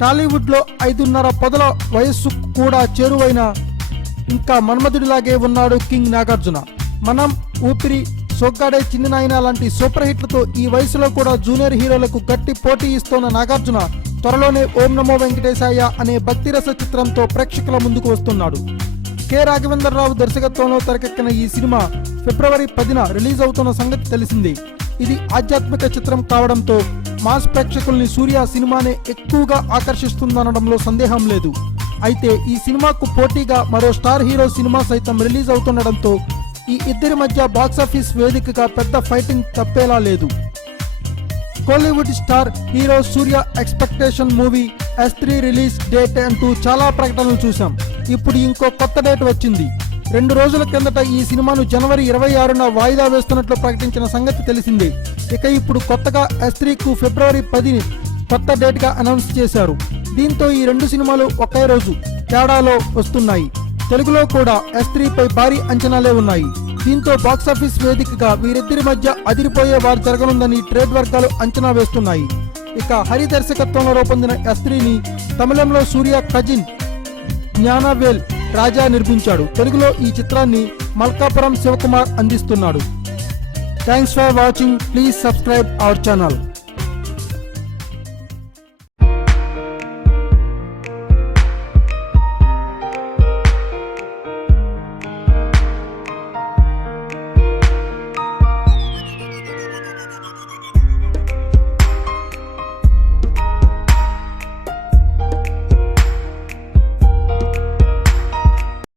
టాలీవుడ్లో 5.5 పొదల వయస్సు కూడా చేరువైన ఇంకా మన్మధుడిలాగే ఉన్నాడు కింగ్ నాగార్జున. మనం, ఊపిరి, సొగ్గాడే చిన్ని నాయన లాంటి సూపర్ హిట్లతో ఈ వయసులో కూడా జూనియర్ హీరోలకు గట్టి పోటీ ఇస్తోన్న నాగార్జున త్వరలోనే ఓం నమో వెంకటేశాయ అనే భక్తిరస చిత్రంతో ప్రేక్షకుల ముందుకు వస్తున్నాడు. కె రాఘవేంద్రరావు దర్శకత్వంలో తెరకెక్కిన ఈ సినిమా ఫిబ్రవరి 10న రిలీజ్ అవుతున్న సంగతి తెలిసింది. ఇది ఆధ్యాత్మిక చిత్రం కావడంతో మాస్ ప్రేక్షకుల్ని సూర్య సినిమానే ఎక్కువగా ఆకర్షిస్తుందనడంలో సందేహం లేదు. అయితే ఈ సినిమాకు పోటీగా మరో స్టార్ హీరో సినిమా సైతం రిలీజ్ అవుతుండడంతో ఈ ఇద్దరి మధ్య బాక్సాఫీస్ వేదికగా పెద్ద ఫైటింగ్ తప్పేలా లేదు. Kollywood star hero Suriya expectation movie S3 release date అంటూ చాలా ప్రకటనలు చూశాం. ఇప్పుడు ఇంకో కొత్త డేట్ వచ్చింది. 2 రోజుల కిందట ఈ సినిమాను జనవరి 26న వాయిదా వేస్తున్నట్లు ప్రకటించిన సంగతి తెలిసిందే. ఇక ఇప్పుడు కొత్తగా S3కు ఫిబ్రవరి 10ని కొత్త డేట్ గా అనౌన్స్ చేశారు. దీంతో ఈ 2 సినిమాలు ఒకే రోజు తేడాలో వస్తున్నాయి. తెలుగులో కూడా S3పై భారీ అంచనాలే ఉన్నాయి. దీంతో బాక్సాఫీస్ వేదికగా వీరిద్దరి మధ్య అదిరిపోయే వారు జరగనుందని ట్రేడ్ వర్గాలు అంచనా వేస్తున్నాయి. ఇక హరి దర్శకత్వంలో రూపొందిన S3ని తమిళంలో సూర్య కజిన్ జ్ఞానవేల్ రాజా నిర్మించాడు. తెలుగులో ఈ చిత్రాన్ని మల్కాపురం శివకుమార్ అందిస్తున్నాడు. Thanks for watching. Please subscribe our channel.